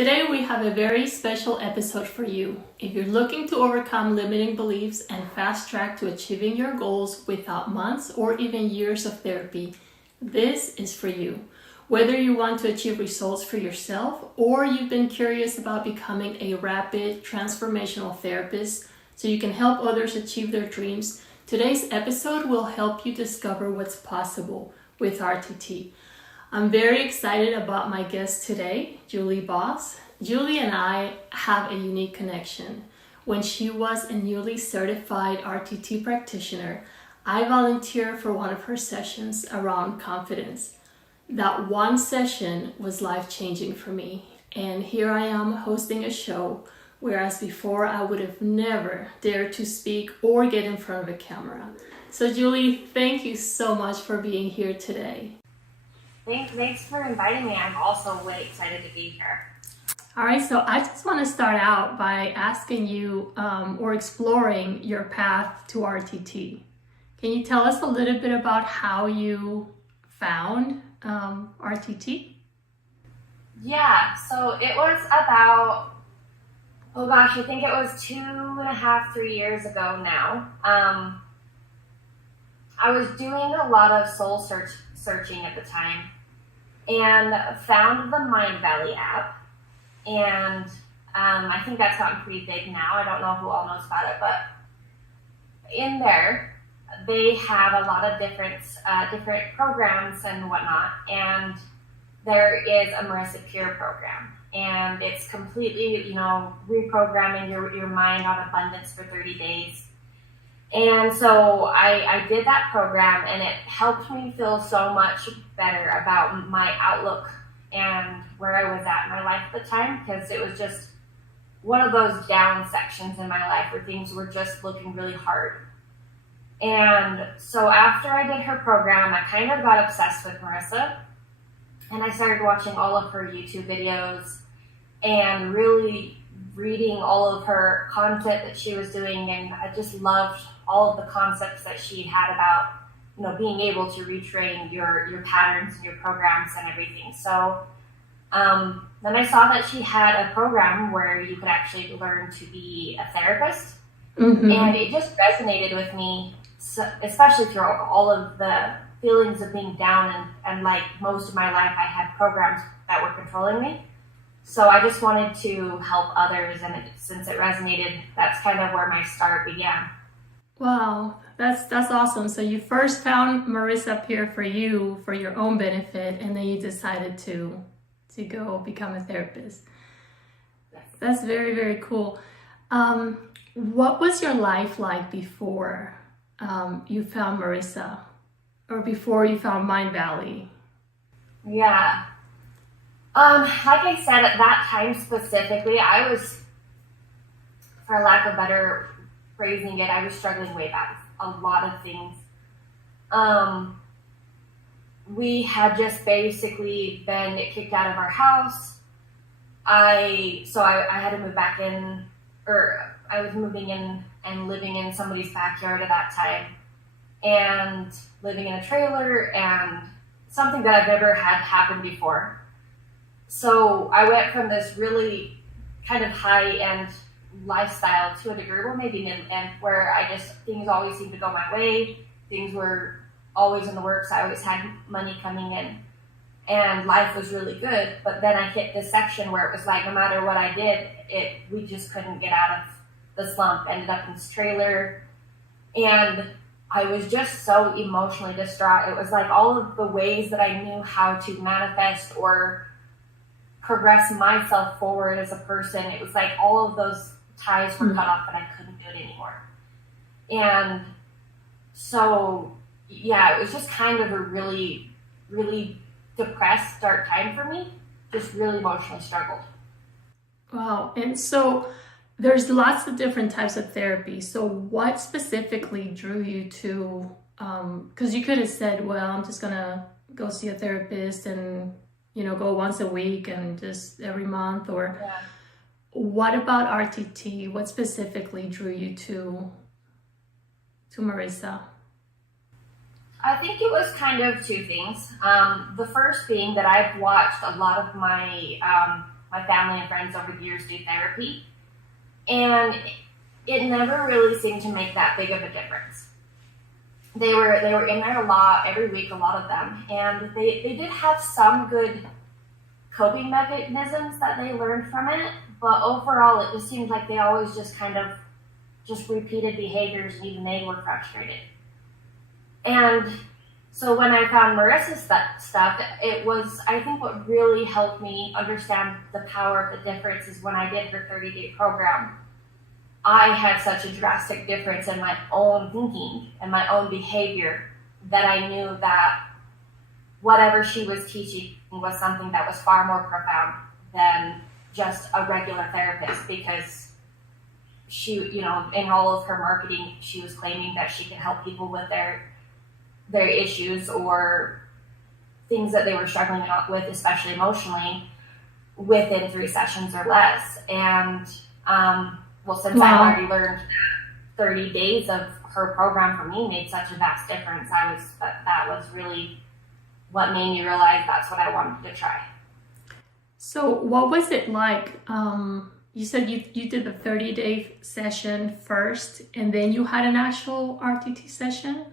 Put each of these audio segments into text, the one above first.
Today we have a very special episode for you. If you're looking to overcome limiting beliefs and fast track to achieving your goals without months or even years of therapy, this is for you. Whether you want to achieve results for yourself or you've been curious about becoming a rapid transformational therapist so you can help others achieve their dreams, today's episode will help you discover what's possible with RTT. I'm very excited about my guest today, Julie Boss. Julie and I have a unique connection. When she was a newly certified RTT practitioner, I volunteered for one of her sessions around confidence. That one session was life-changing for me, and here I am hosting a show, whereas before I would have never dared to speak or get in front of a camera. So Julie, thank you so much for being here today. Thanks for inviting me. I'm also way excited to be here. All right, so I just want to start out by asking you or exploring your path to RTT. Can you tell us a little bit about how you found RTT? Yeah, so it was about, I think it was 2.5, 3 years ago now. I was doing a lot of soul searching at the time and found the Mind Valley app. And I think that's gotten pretty big now. I don't know who all knows about it, but in there, they have a lot of different programs and whatnot. And there is a Marissa Peer program. And it's completely, reprogramming your mind on abundance for 30 days. And so I did that program, and it helped me feel so much better about my outlook and where I was at in my life at the time, because it was just one of those down sections in my life where things were just looking really hard. And so after I did her program, I kind of got obsessed with Marissa, and I started watching all of her YouTube videos and really reading all of her content that she was doing, and I just loved all of the concepts that she had about, being able to retrain your patterns and your programs and everything. So then I saw that she had a program where you could actually learn to be a therapist, and it just resonated with me, especially through all of the feelings of being down and like most of my life I had programs that were controlling me. So I just wanted to help others, and since it resonated, that's kind of where my start began. Wow, that's awesome. So you first found Marissa Peer for you for your own benefit, and then you decided to go become a therapist. Yes. That's very, very cool. What was your life like before you found Marissa, or before you found Mind Valley? Yeah. Like I said, at that time specifically, I was, for lack of better phrasing it, I was struggling way back with a lot of things. We had just basically been kicked out of our house. I had to move back in, or I was moving in and living in somebody's backyard at that time, and living in a trailer, and something that I've never had happen before. So I went from this really kind of high-end lifestyle to a degree, well, maybe mid-end, where things always seemed to go my way. Things were always in the works. I always had money coming in, and life was really good. But then I hit this section where it was like, no matter what I did, we just couldn't get out of the slump. Ended up in this trailer, and I was just so emotionally distraught. It was like all of the ways that I knew how to manifest or progress myself forward as a person, it was like all of those ties were cut off and I couldn't do it anymore. And so, yeah, it was just kind of a really, really depressed, dark time for me. Just really emotionally struggled. Wow. And so there's lots of different types of therapy. So what specifically drew you to, because you could have said, well, I'm just going to go see a therapist and go once a week and just every month, or what about RTT? What specifically drew you to Marissa? I think it was kind of two things. The first being that I've watched a lot of my my family and friends over the years do therapy, and it never really seemed to make that big of a difference. They were in there a lot every week, a lot of them, and they did have some good coping mechanisms that they learned from it, but overall it just seemed like they always just kind of just repeated behaviors, and even they were frustrated. And so when I found Marissa's stuff, it was, I think what really helped me understand the power of the difference is when I did her 30-day program. I had such a drastic difference in my own thinking and my own behavior that I knew that whatever she was teaching was something that was far more profound than just a regular therapist, because she, you know, in all of her marketing, she was claiming that she could help people with their issues or things that they were struggling with, especially emotionally, within 3 sessions or less. And well, since I've already learned that 30 days of her program for me made such a vast difference, that was really what made me realize that's what I wanted to try. So what was it like? You said you did the 30-day session first, and then you had an actual RTT session?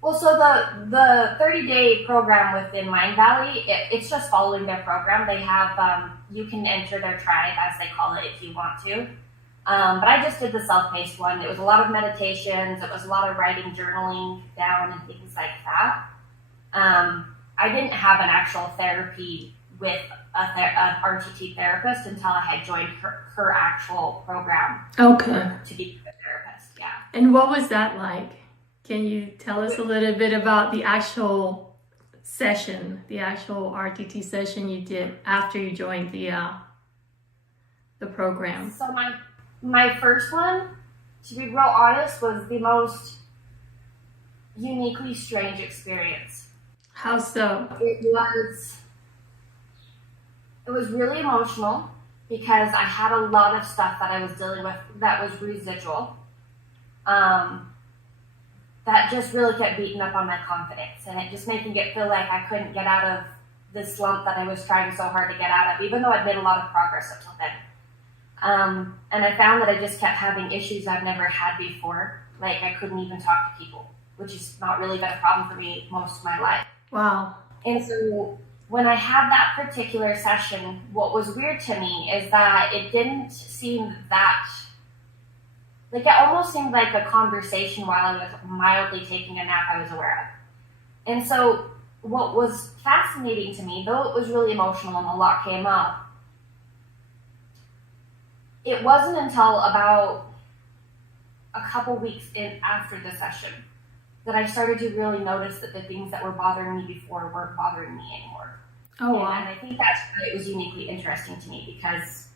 Well, so the 30-day program within Mindvalley, it's just following their program. They have, you can enter their tribe, as they call it, if you want to. But I just did the self-paced one. It was a lot of meditations. It was a lot of writing, journaling down, and things like that. I didn't have an actual therapy with an RTT therapist until I had joined her actual program. Okay. To be a therapist, yeah. And what was that like? Can you tell us a little bit about the actual session, the actual RTT session you did after you joined the program? So my first one, to be real honest, was the most uniquely strange experience. How so? It was really emotional because I had a lot of stuff that I was dealing with that was residual. That just really kept beating up on my confidence, and it just making it feel like I couldn't get out of this slump that I was trying so hard to get out of, even though I'd made a lot of progress up till then. And I found that I just kept having issues I've never had before. Like I couldn't even talk to people, which has not really been a problem for me most of my life. Wow. And so when I had that particular session, what was weird to me is that it didn't seem that, like it almost seemed like a conversation while I was mildly taking a nap I was aware of. And so what was fascinating to me, though it was really emotional and a lot came up, it wasn't until about a couple weeks in after the session that I started to really notice that the things that were bothering me before weren't bothering me anymore. Oh, wow. And I think that's why it was uniquely interesting to me, because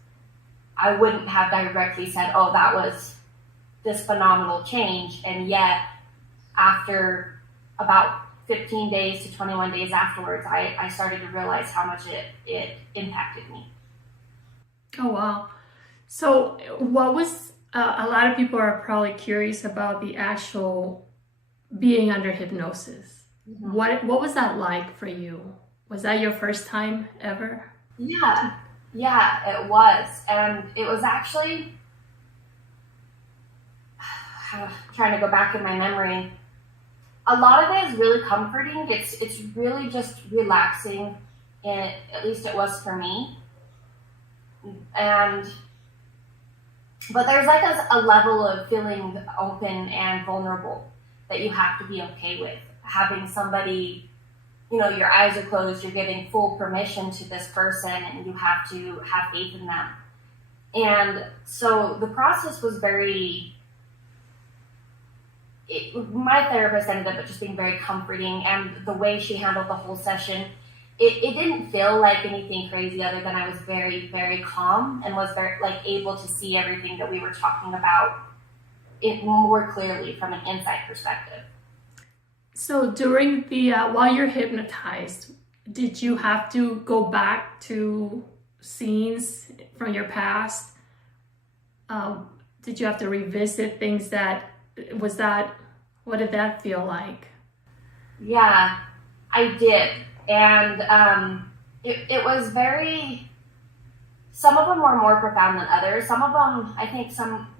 I wouldn't have directly said, oh, that was this phenomenal change. And yet, after about 15 days to 21 days afterwards, I started to realize how much it impacted me. Oh, wow. So what was, a lot of people are probably curious about the actual being under hypnosis. Mm-hmm. What was that like for you? Was that your first time ever? Yeah, it was. And it was actually, trying to go back in my memory, a lot of it is really comforting. It's really just relaxing, and at least it was for me. But there's like a level of feeling open and vulnerable that you have to be okay with. Having somebody, your eyes are closed, you're giving full permission to this person, and you have to have faith in them. And so the process was my therapist ended up just being very comforting, and the way she handled the whole session, it didn't feel like anything crazy other than I was very, very calm and was very able to see everything that we were talking about it more clearly from an insight perspective. So during the, while you're hypnotized, did you have to go back to scenes from your past? Did you have to revisit things what did that feel like? Yeah, I did. And it was very some of them were more profound than others. Some of them, I think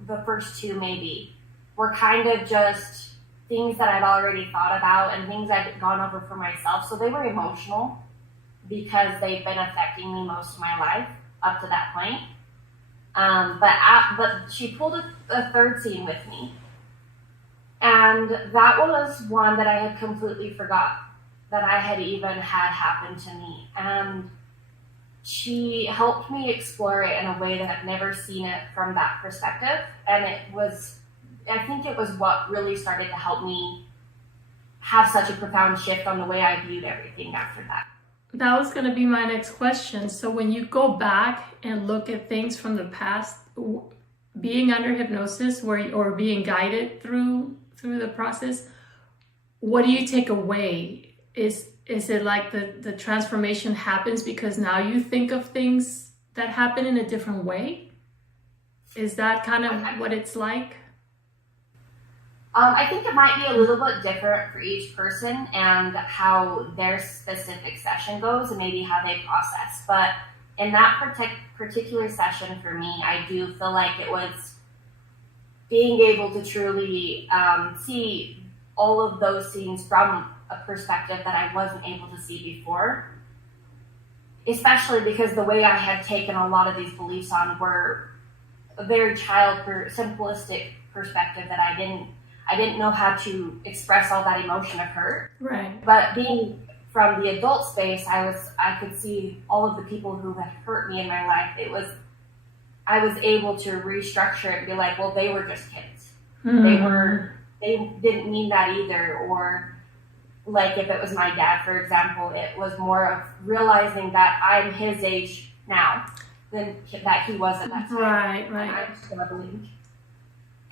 the first two maybe, were kind of just things that I'd already thought about and things I'd gone over for myself. So they were emotional because they've been affecting me most of my life up to that point. But she pulled a third scene with me. And that was one that I had completely forgot that I had even had happen to me. And she helped me explore it in a way that I've never seen it from that perspective. And I think it was what really started to help me have such a profound shift on the way I viewed everything after that. That was going to be my next question. So when you go back and look at things from the past, being under hypnosis or being guided through the process, what do you take away? Is it like the transformation happens because now you think of things that happen in a different way? Is that kind of what it's like? I think it might be a little bit different for each person and how their specific session goes and maybe how they process. But in that particular session for me, I do feel like it was being able to truly see all of those scenes from a perspective that I wasn't able to see before. Especially because the way I had taken a lot of these beliefs on were a very simplistic perspective that I didn't know how to express all that emotion of hurt. Right. But being from the adult space, I could see all of the people who had hurt me in my life. I was able to restructure it and be like, well, they were just kids. Mm-hmm. They didn't mean that either. Or like if it was my dad, for example, it was more of realizing that I'm his age now than that he was at that time. Right. I'm struggling.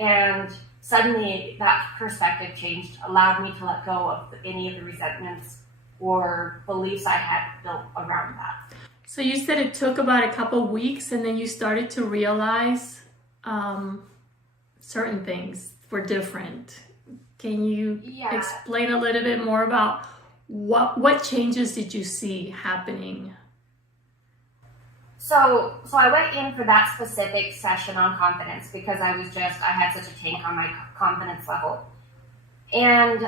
And suddenly that perspective changed, allowed me to let go of any of the resentments or beliefs I had built around that. So you said it took about a couple weeks and then you started to realize certain things were different. Can you explain a little bit more about what changes did you see happening? So I went in for that specific session on confidence because I had such a tank on my confidence level. And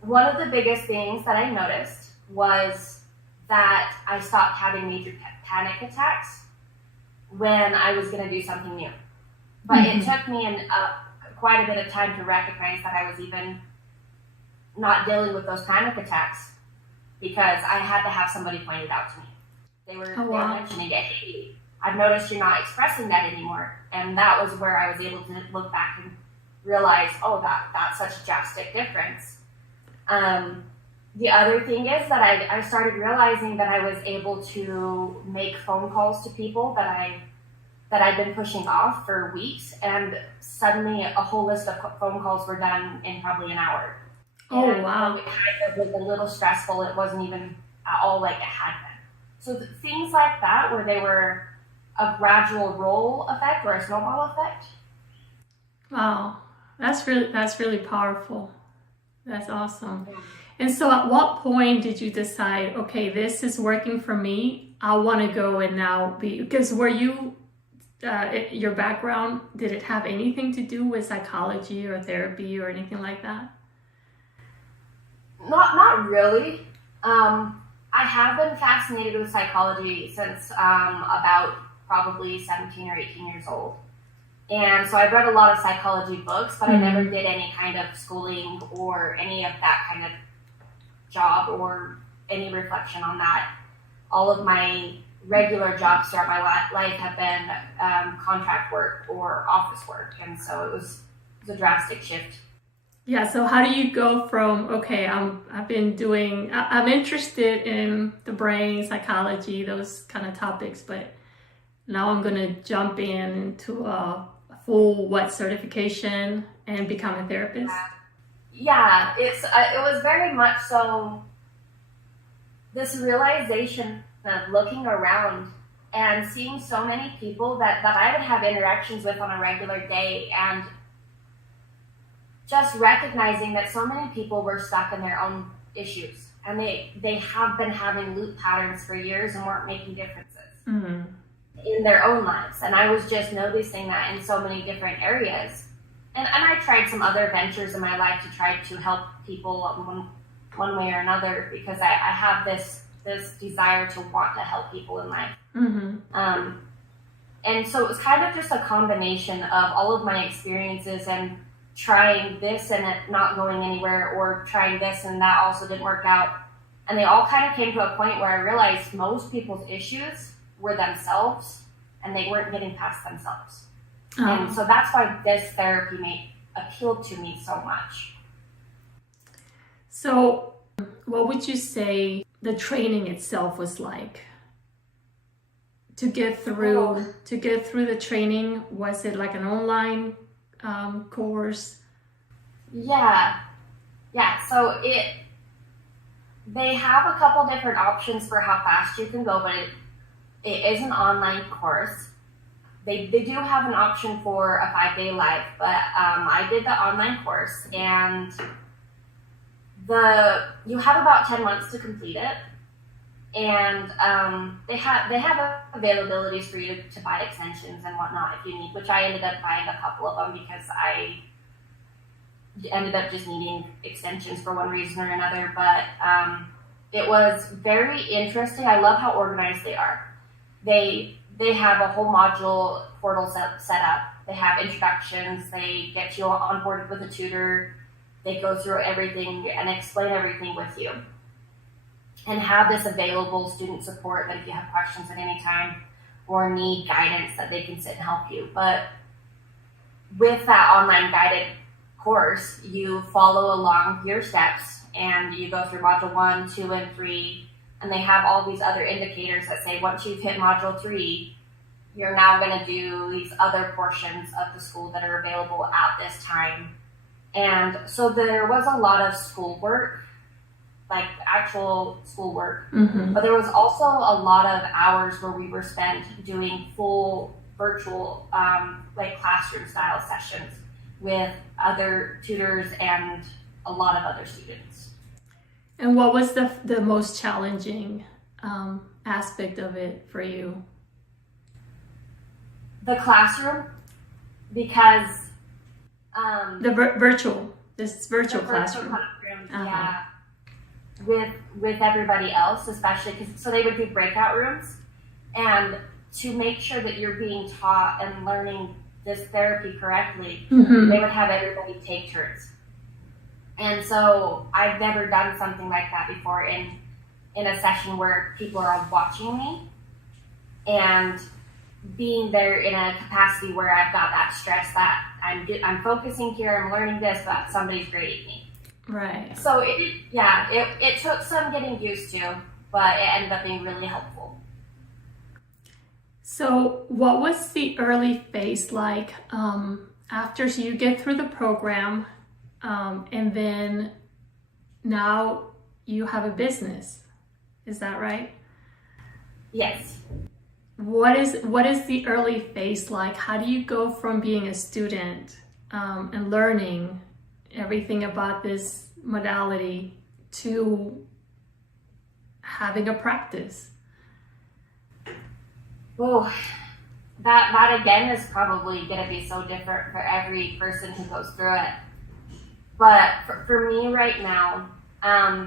one of the biggest things that I noticed was that I stopped having major panic attacks when I was going to do something new. But it took me quite a bit of time to recognize that I was even not dealing with those panic attacks because I had to have somebody point it out to me. They were mentioning it. Hey, I've noticed you're not expressing that anymore. And that was where I was able to look back and realize, oh, that's such a drastic difference. The other thing is that I started realizing that I was able to make phone calls to people that I'd been pushing off for weeks, and suddenly a whole list of phone calls were done in probably an hour. Oh, and wow. It kind of was a little stressful. It wasn't even at all like it had been. So things like that, where they were a gradual roll effect or a snowball effect. Wow, that's really powerful. That's awesome. Yeah. And so at what point did you decide, okay, this is working for me, I want to go and now because were you, your background, did it have anything to do with psychology or therapy or anything like that? Not really. I have been fascinated with psychology since about probably 17 or 18 years old. And so I've read a lot of psychology books, but I never did any kind of schooling or any of that kind of job or any reflection on that. All of my regular jobs throughout my life have been contract work or office work. And so it was a drastic shift. Yeah, so how do you go from, okay, I'm interested in the brain, psychology, those kind of topics, but now I'm going to jump into a full certification and become a therapist? Yeah, it was very much so this realization of looking around and seeing so many people that I would have interactions with on a regular day, and just recognizing that so many people were stuck in their own issues, and they have been having loop patterns for years and weren't making differences. Mm-hmm. in their own lives. And I was just noticing that in so many different areas. And I tried some other ventures in my life to try to help people one way or another, because I have this desire to want to help people in life. And so it was kind of just a combination of all of my experiences and trying this and it not going anywhere, or trying this and that also didn't work out. And they all kind of came to a point where I realized most people's issues were themselves, and they weren't getting past themselves. And so that's why this therapy appealed to me so much. So what would you say the training itself was like? To get through the training, was it like an online course? Yeah. So they have a couple different options for how fast you can go, but it is an online course. They do have an option for a 5-day live, but I did the online course, and you have about 10 months to complete it. And they have availabilities for you to buy extensions and whatnot if you need, which I ended up buying a couple of them because I ended up just needing extensions for one reason or another. But it was very interesting. I love how organized they are. They have a whole module portal set up. They have introductions. They get you on board with a tutor. They go through everything and explain everything with you, and have this available student support that if you have questions at any time or need guidance, that they can sit and help you. But with that online guided course, you follow along your steps, and you go through module 1, 2, and 3, and they have all these other indicators that say once you've hit module 3, you're now going to do these other portions of the school that are available at this time. And so there was a lot of schoolwork, like actual schoolwork, but there was also a lot of hours where we were spent doing full virtual, like classroom style sessions with other tutors and a lot of other students. And what was the most challenging aspect of it for you? The classroom, because this virtual classroom. Yeah, with everybody else, especially because so they would do breakout rooms, and to make sure that you're being taught and learning this therapy correctly, they would have everybody take turns. And so I've never done something like that before in a session where people are watching me and being there in a capacity where I've got that stress that I'm focusing here, I'm learning this, but somebody's grading me. Right. So it took some getting used to, but it ended up being really helpful. So what was the early phase like after you get through the program, and then now you have a business? Is that right? Yes. What is the early phase like? How do you go from being a student and learning everything about this modality to having a practice? Oh, that again is probably going to be so different for every person who goes through it. But for me right now,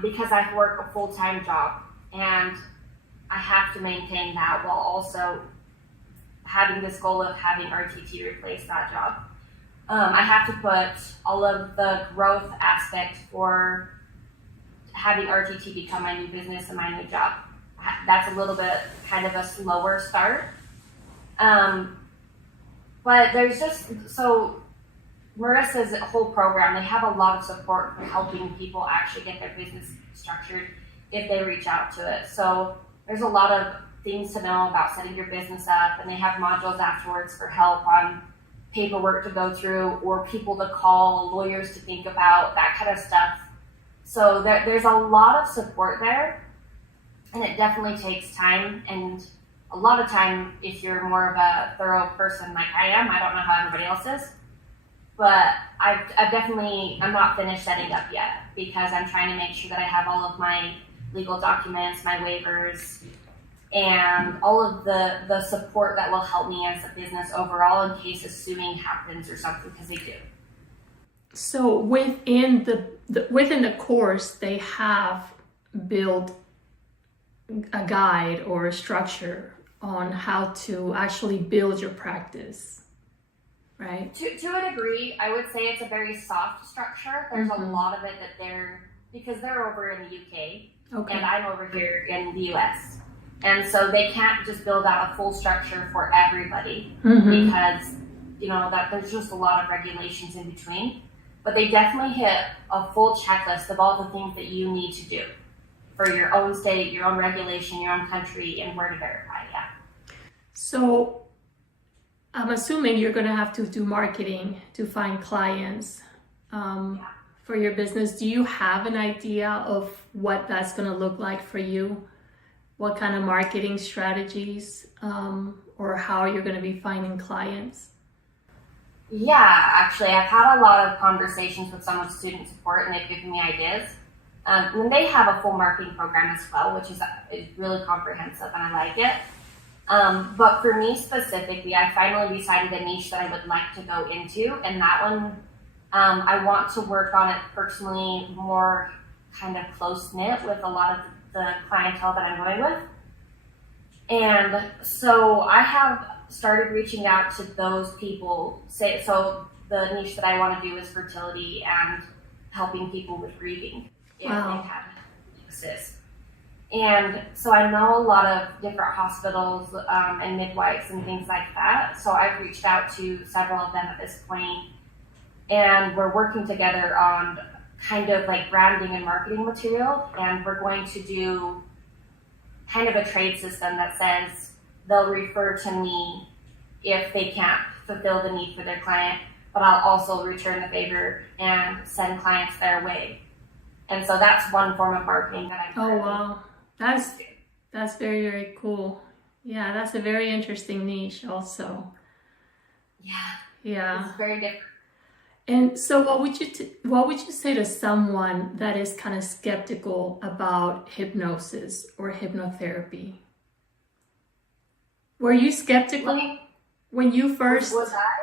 because I work a full-time job and I have to maintain that while also having this goal of having RTT replace that job. I have to put all of the growth aspect for having RTT become my new business and my new job. That's a little bit kind of a slower start. But there's so Marissa's whole program, they have a lot of support for helping people actually get their business structured if they reach out to it. So there's a lot of things to know about setting your business up, and they have modules afterwards for help on paperwork to go through or people to call, lawyers to think about, that kind of stuff. So there's a lot of support there, and it definitely takes time, and a lot of time if you're more of a thorough person like I am. I don't know how everybody else is, but I'm not finished setting up yet because I'm trying to make sure that I have all of my legal documents, my waivers, and all of the support that will help me as a business overall in case a suing happens or something, because they do. So within the course, they have built a guide or a structure on how to actually build your practice, right? To a degree, I would say it's a very soft structure. There's a lot of it that because they're over in the UK, and I'm over here in the US. And so they can't just build out a full structure for everybody because, that there's just a lot of regulations in between. But they definitely hit a full checklist of all the things that you need to do for your own state, your own regulation, your own country, and where to verify. Yeah. So I'm assuming you're going to have to do marketing to find clients for your business. Do you have an idea of what that's going to look like for you? What kind of marketing strategies or how you're going to be finding clients? Yeah, actually, I've had a lot of conversations with some of student support, and they've given me ideas. And they have a full marketing program as well, which is really comprehensive, and I like it. But for me specifically, I finally decided a niche that I would like to go into, and that one, I want to work on it personally, more kind of close-knit with a lot of the clientele that I'm going with. And so I have started reaching out to those people. So the niche that I want to do is fertility and helping people with grieving if they have cysts. And so I know a lot of different hospitals and midwives and things like that. So I've reached out to several of them at this point, and we're working together on kind of like branding and marketing material. And we're going to do kind of a trade system that says they'll refer to me if they can't fulfill the need for their client, but I'll also return the favor and send clients their way. And so that's one form of marketing that I'm Oh, wow. That's very, very cool. Yeah, that's a very interesting niche also. Yeah. It's very different. And so what would you say to someone that is kind of skeptical about hypnosis or hypnotherapy? Were you skeptical when you first?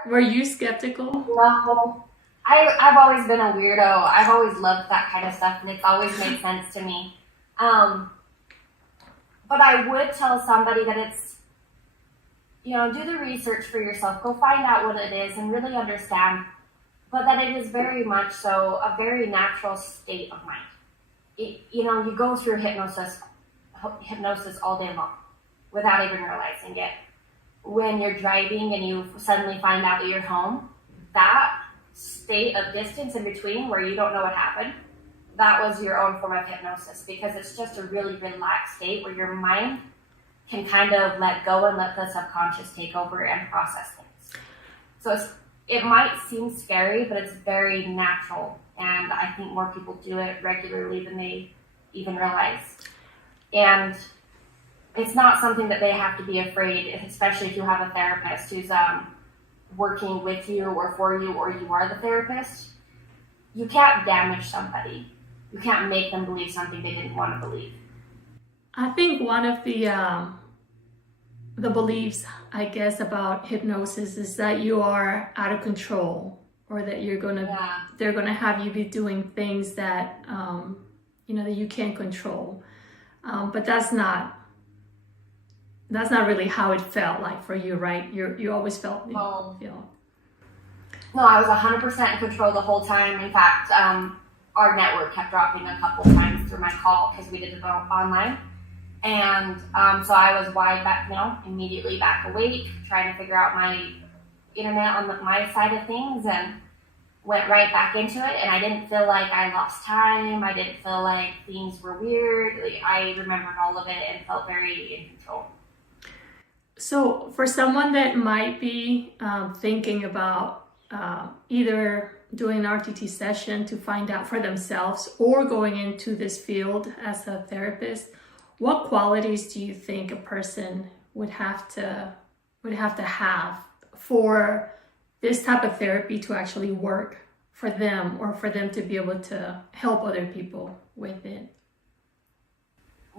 Were you skeptical? No, I've always been a weirdo. I've always loved that kind of stuff, and it's always made sense to me. But I would tell somebody that it's, do the research for yourself. Go find out what it is and really understand. But that it is very much so a very natural state of mind. You go through hypnosis all day long without even realizing it. When you're driving and you suddenly find out that you're home, that state of distance in between where you don't know what happened, that was your own form of hypnosis, because it's just a really relaxed state where your mind can kind of let go and let the subconscious take over and process things. So it might seem scary, but it's very natural, and I think more people do it regularly than they even realize. And it's not something that they have to be afraid, especially if you have a therapist who's working with you or for you, or you are the therapist. You can't damage somebody. You can't make them believe something they didn't want to believe. I think one of the beliefs, I guess, about hypnosis is that you are out of control, or that they're gonna have you be doing things that that you can't control. But that's not really how it felt like for you, right? You always felt. No, I was 100% in control the whole time. In fact, our network kept dropping a couple times through my call because we did it online. And so I was wide back, immediately back awake, trying to figure out my internet on my side of things, and went right back into it. And I didn't feel like I lost time. I didn't feel like things were weird. I remembered all of it and felt very in control. So for someone that might be thinking about either doing an RTT session to find out for themselves, or going into this field as a therapist, what qualities do you think a person would have to have for this type of therapy to actually work for them, or for them to be able to help other people with it?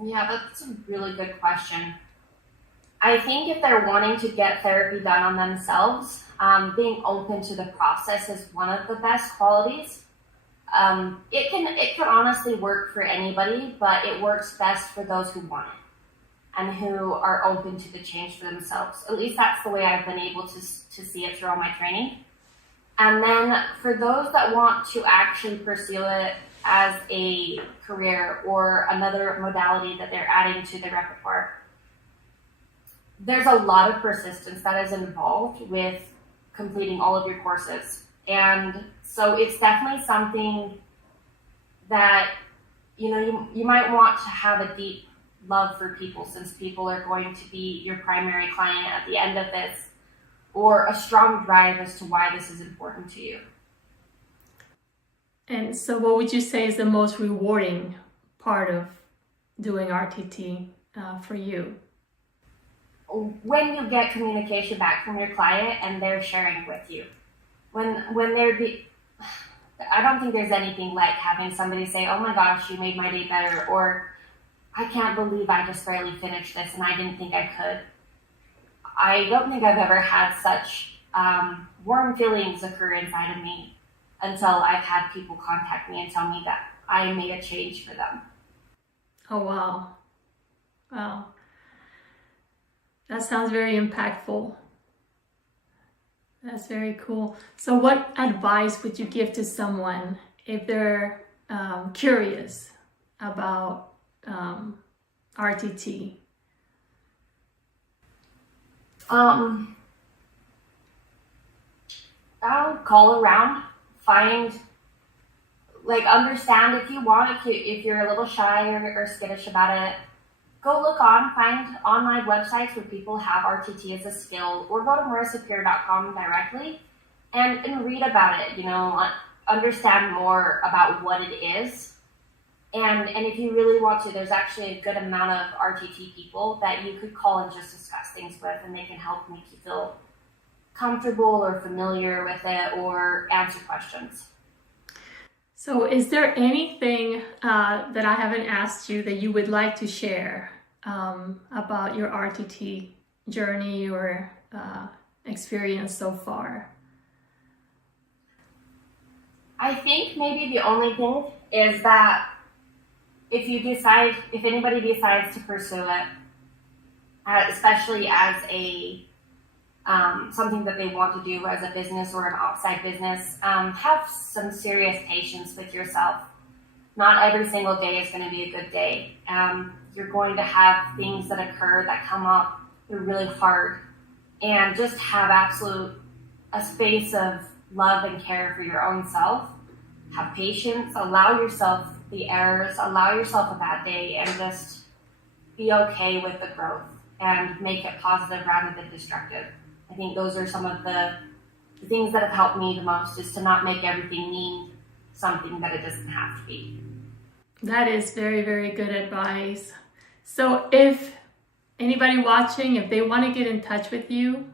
Yeah, that's a really good question. I think if they're wanting to get therapy done on themselves, being open to the process is one of the best qualities. It can honestly work for anybody, but it works best for those who want it and who are open to the change for themselves. At least that's the way I've been able to see it through all my training. And then for those that want to actually pursue it as a career or another modality that they're adding to their repertoire, there's a lot of persistence that is involved with completing all of your courses. And so it's definitely something that, you might want to have a deep love for people, since people are going to be your primary client at the end of this, or a strong drive as to why this is important to you. And so what would you say is the most rewarding part of doing RTT for you? When you get communication back from your client and they're sharing with you. I don't think there's anything like having somebody say, "Oh my gosh, you made my day better," or "I can't believe I just barely finished this and I didn't think I could." I don't think I've ever had such warm feelings occur inside of me until I've had people contact me and tell me that I made a change for them. Oh, wow. Wow. That sounds very impactful. That's very cool. So what advice would you give to someone if they're curious about RTT? I'll call around, understand if you want, if you're a little shy or skittish about it, go find online websites where people have RTT as a skill, or go to marissapierre.com directly and read about it, understand more about what it is. And if you really want to, there's actually a good amount of RTT people that you could call and just discuss things with, and they can help make you feel comfortable or familiar with it or answer questions. So is there anything that I haven't asked you that you would like to share about your RTT journey or experience so far? I think maybe the only thing is that if anybody decides to pursue it, especially as a something that they want to do as a business or an outside business, have some serious patience with yourself. Not every single day is going to be a good day. You're going to have things that occur that come up, they're really hard, and just have a space of love and care for your own self. Have patience, allow yourself the errors, allow yourself a bad day, and just be okay with the growth and make it positive rather than destructive. I think those are some of the things that have helped me the most, is to not make everything mean something that it doesn't have to be. That is very, very good advice. So if anybody watching, if they want to get in touch with you,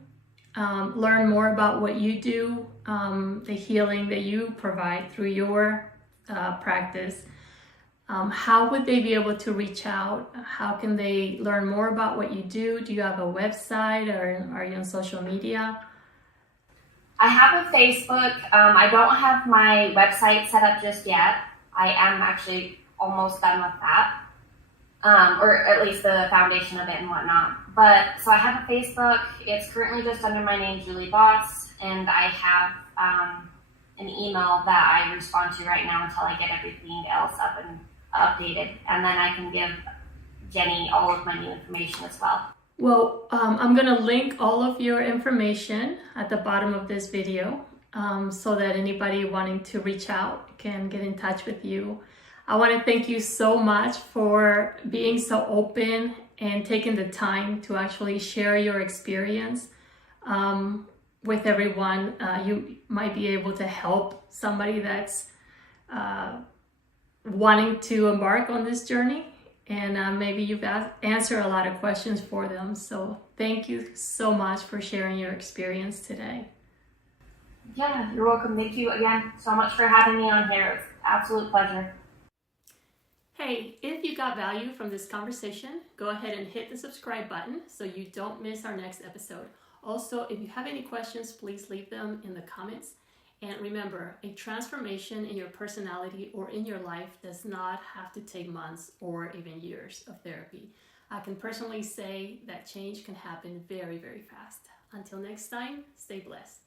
learn more about what you do, the healing that you provide through your practice, how would they be able to reach out? How can they learn more about what you do? Do you have a website, or are you on social media? I have a Facebook. I don't have my website set up just yet. I am actually almost done with that, or at least the foundation of it and whatnot. But so I have a Facebook. It's currently just under my name, julieboss, and I have an email that I respond to right now until I get everything else up and updated, and then I can give Jenny all of my new information as well. Well, I'm going to link all of your information at the bottom of this video, so that anybody wanting to reach out can get in touch with you. I want to thank you so much for being so open and taking the time to actually share your experience with everyone. You might be able to help somebody that's wanting to embark on this journey, and maybe you've answered a lot of questions for them. So thank you so much for sharing your experience today. Yeah, you're welcome. Thank you again so much for having me on here. It's an absolute pleasure. Hey, if you got value from this conversation, go ahead and hit the subscribe button so you don't miss our next episode. Also, if you have any questions, please leave them in the comments. And remember, a transformation in your personality or in your life does not have to take months or even years of therapy. I can personally say that change can happen very, very fast. Until next time, stay blessed.